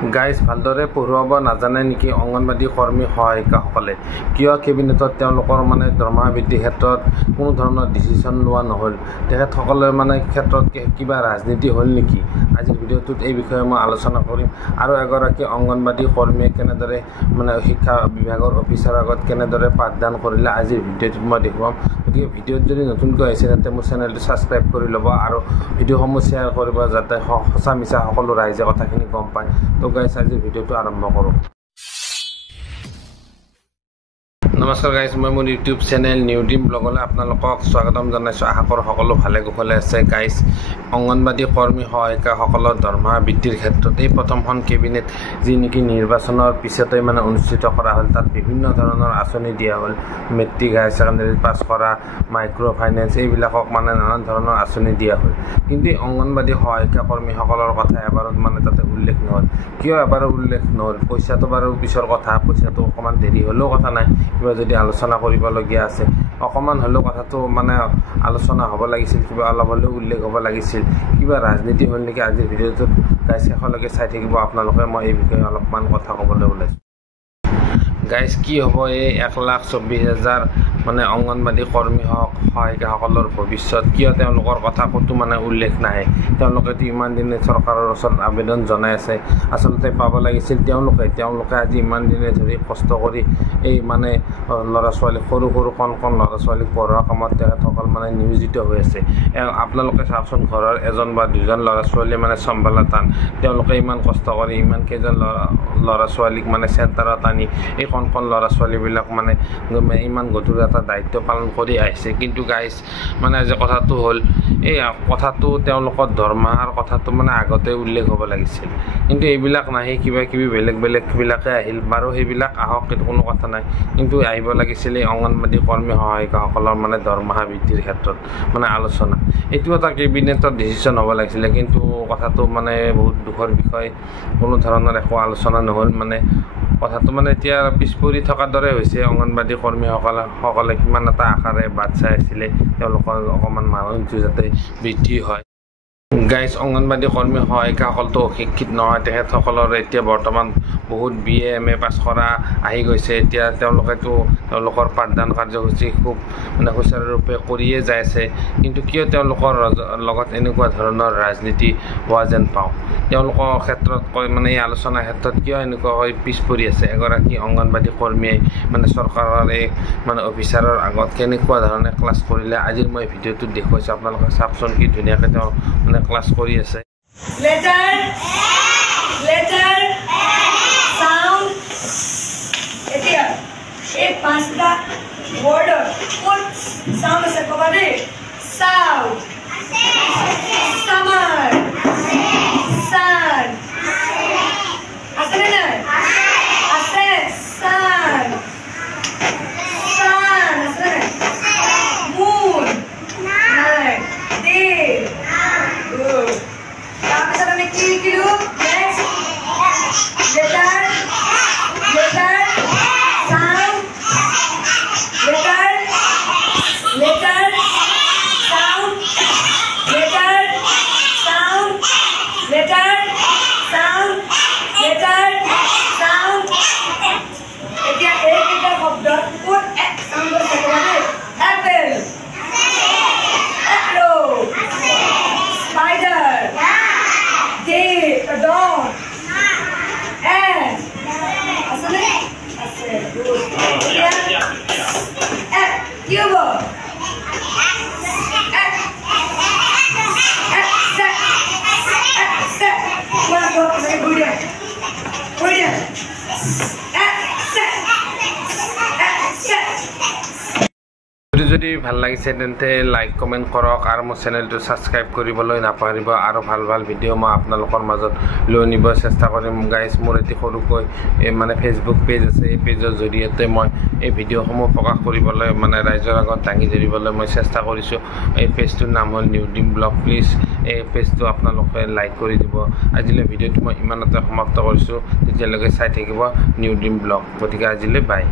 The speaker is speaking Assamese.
গাইজ ভালদৰে পঢ়ুৱাব নাজানে নেকি অংগনবাদী কৰ্মী সহায়িকাসকলে? কিয় কেবিনেটত তেওঁলোকৰ দৰমহা বৃদ্ধিৰ ক্ষেত্ৰত কোনো ধৰণৰ ডিচিশ্যন লোৱা নহ'ল? তেখেতসকলৰ ক্ষেত্ৰত কিবা ৰাজনীতি হ'ল নেকি? আজিৰ ভিডিঅ'টোত এই বিষয়ে মই আলোচনা কৰিম আৰু এগৰাকী অংগনবাদী কৰ্মীয়ে কেনেদৰে শিক্ষা বিভাগৰ অফিচাৰৰ আগত কেনেদৰে পাঠদান কৰিলে আজিৰ ভিডিঅ'টোত মই দেখুৱাম। গতিকে ভিডিঅ'ত যদি নতুনকৈ আহিছে তেন্তে মোৰ চেনেলটো ছাবস্ক্ৰাইব কৰি ল'ব আৰু ভিডিঅ'সমূহ শ্বেয়াৰ কৰিব যাতে সঁচা মিছা সকলো ৰাইজে কথাখিনি গম পায়। তো গাইজ আজিৰ ভিডিঅ'টো আৰম্ভ কৰোঁ। নমস্কাৰ গাইজ, মই মোৰ ইউটিউব চেনেল নিউ ড্ৰিম ব্লগলৈ আপোনালোকক স্বাগতম জনাইছোঁ। আশা কৰোঁ সকলো ভালে কুশলে আছে। গাইজ অংগনবাদী কৰ্মী সহায়িকাসকলৰ দৰমহা বৃদ্ধিৰ ক্ষেত্ৰত এই প্ৰথমখন কেবিনেট যি নেকি নিৰ্বাচনৰ পিছতে অনুষ্ঠিত কৰা হ'ল, তাত বিভিন্ন ধৰণৰ আঁচনি দিয়া হ'ল। মেট্ৰিক হায়াৰ ছেকেণ্ডেৰী পাছ কৰা, মাইক্ৰ' ফাইনেন্স এইবিলাকক নানান ধৰণৰ আঁচনি দিয়া হ'ল। কিন্তু অংগনবাদী সহায়িকা কৰ্মীসকলৰ কথা এবাৰত তাতে উল্লেখ নহ'ল। কিয় এবাৰো উল্লেখ নহ'ল? পইচাটো বাৰু পিছৰ কথা, পইচাটো অকণমান দেৰি হ'লেও কথা নাই। কিবা যদি আলোচনা কৰিবলগীয়া আছে অকণমান হ'লেও কথাটো আলোচনা হ'ব লাগিছিল, কিবা অলপ হ'লেও উল্লেখ হ'ব লাগিছিল। কিবা ৰাজনীতি হ'ল নেকি? আজিৰ ভিডিঅ'টোত গাইজ শেষলৈকে চাই থাকিব আপোনালোকে। মই এই বিষয়ে অলপমান কথা ক'বলৈ ওলাইছোঁ। গাইজ কি হ'ব এই 1,24,000 অংগনবাদী কৰ্মী সহায়িকাসকলৰ ভৱিষ্যত? কিয় তেওঁলোকৰ কথা ক'তো উল্লেখ নাহে? তেওঁলোকেতো ইমান দিনে চৰকাৰৰ ওচৰত আবেদন জনাই আছে। আচলতে পাব লাগিছিল তেওঁলোকে আজি ইমান দিনে ধৰি কষ্ট কৰি এই ল'ৰা ছোৱালী সৰু কণ ল'ৰা ছোৱালীক পঢ়োৱা কামত তেখেতসকল নিয়োজিত হৈ আছে। আপোনালোকে চাওকচোন, ঘৰৰ এজন বা দুজন ল'ৰা ছোৱালীয়ে চম্ভালা টান। তেওঁলোকে ইমান কষ্ট কৰি ইমান কেইজন ল'ৰা ছোৱালীক চেণ্টাৰত আনি এই কণ ল'ৰা ছোৱালীবিলাক ইমান গধুৰ এটা দায়িত্ব পালন কৰি আহিছে। কিন্তু গাইজ আজি কথাটো হ'ল এই কথাটো তেওঁলোকৰ দৰমহাৰ কথাটো আগতে উল্লেখ হ'ব লাগিছিল। কিন্তু এইবিলাক নাহি কিবা কিবি বেলেগবিলাকে আহিল। বাৰু সেইবিলাক আহক, সেইটো কোনো কথা নাই। কিন্তু আহিব লাগিছিল এই অংগনবাদী কৰ্মী সহায়িকাসকলৰ দৰমহা বৃদ্ধিৰ ক্ষেত্ৰত আলোচনা। এইটো এটা কেবিনেটত ডিচিশ্যন হ'ব লাগিছিলে। কিন্তু কথাটো বহুত দুখৰ বিষয়, কোনো ধৰণৰ একো আলোচনা নহ'ল। কথাটো এতিয়া পিছ পৰি থকাৰ দৰে হৈছে। অংগনবাদী কৰ্মীসকলে কিমান এটা আশাৰে বাট চাই আছিলে তেওঁলোকৰ অকণমান মানসিকটো যাতে বৃদ্ধি হয়। গাইজ অংগনবাদী কৰ্মী সহায়িকাসকলতো অশিক্ষিত নহয়। তেখেতসকলৰ এতিয়া বৰ্তমান বহুত BA MA পাছ কৰা আহি গৈছে। এতিয়া তেওঁলোকৰ পাঠদান কাৰ্যসূচী খুব সুচাৰুৰূপে কৰিয়ে যাই আছে। কিন্তু কিয় তেওঁলোকৰ লগত এনেকুৱা ধৰণৰ ৰাজনীতি হোৱা যেন পাওঁ? তেওঁলোকৰ ক্ষেত্ৰত এই আলোচনাৰ ক্ষেত্ৰত কিয় এনেকুৱাকৈ পিছ পৰি আছে? এগৰাকী অংগনবাদী কৰ্মীয়ে চৰকাৰৰ এই অফিচাৰৰ আগত কেনেকুৱা ধৰণে ক্লাছ কৰিলে আজিৰ মই ভিডিঅ'টোত দেখুৱাইছোঁ। আপোনালোকে চাওকচোন কি ধুনীয়াকৈ তেওঁ ক্লাছ কৰি আছে। এই পাঁচটা ৱৰ্ডৰ ক'ত চাউণ্ড আছে ক'বা দেই। চাউণ্ড, চামাৰ, চান আছেনে নাই? আছে। চান, চান আছে নাই? মুন নাই। দে তাৰপিছত আমি কি শিকিলোঁ? নেক্সট লেটাৰ, লেটাৰ যদি ভাল লাগিছে তেন্তে লাইক কমেণ্ট কৰক আৰু মোৰ চেনেলটো ছাবস্ক্ৰাইব কৰিবলৈ নাপাহৰিব। আৰু ভাল ভাল ভিডিঅ' মই আপোনালোকৰ মাজত লৈ নিব চেষ্টা কৰিম। গাইজ মোৰ এটি সৰুকৈ ফেচবুক পেজ আছে। এই পেজৰ জৰিয়তে মই এই ভিডিঅ'সমূহ প্ৰকাশ কৰিবলৈ ৰাইজৰ আগত দাঙি ধৰিবলৈ মই চেষ্টা কৰিছোঁ। এই পেজটোৰ নাম হ'ল নিউ ড্ৰিম ব্লগ। প্লিজ এই পেজটো আপোনালোকে লাইক কৰি দিব। আজিলৈ ভিডিঅ'টো মই ইমানতে সমাপ্ত কৰিছোঁ। তেতিয়ালৈকে চাই থাকিব নিউ ড্ৰিম ব্লগ। গতিকে আজিলৈ বাই।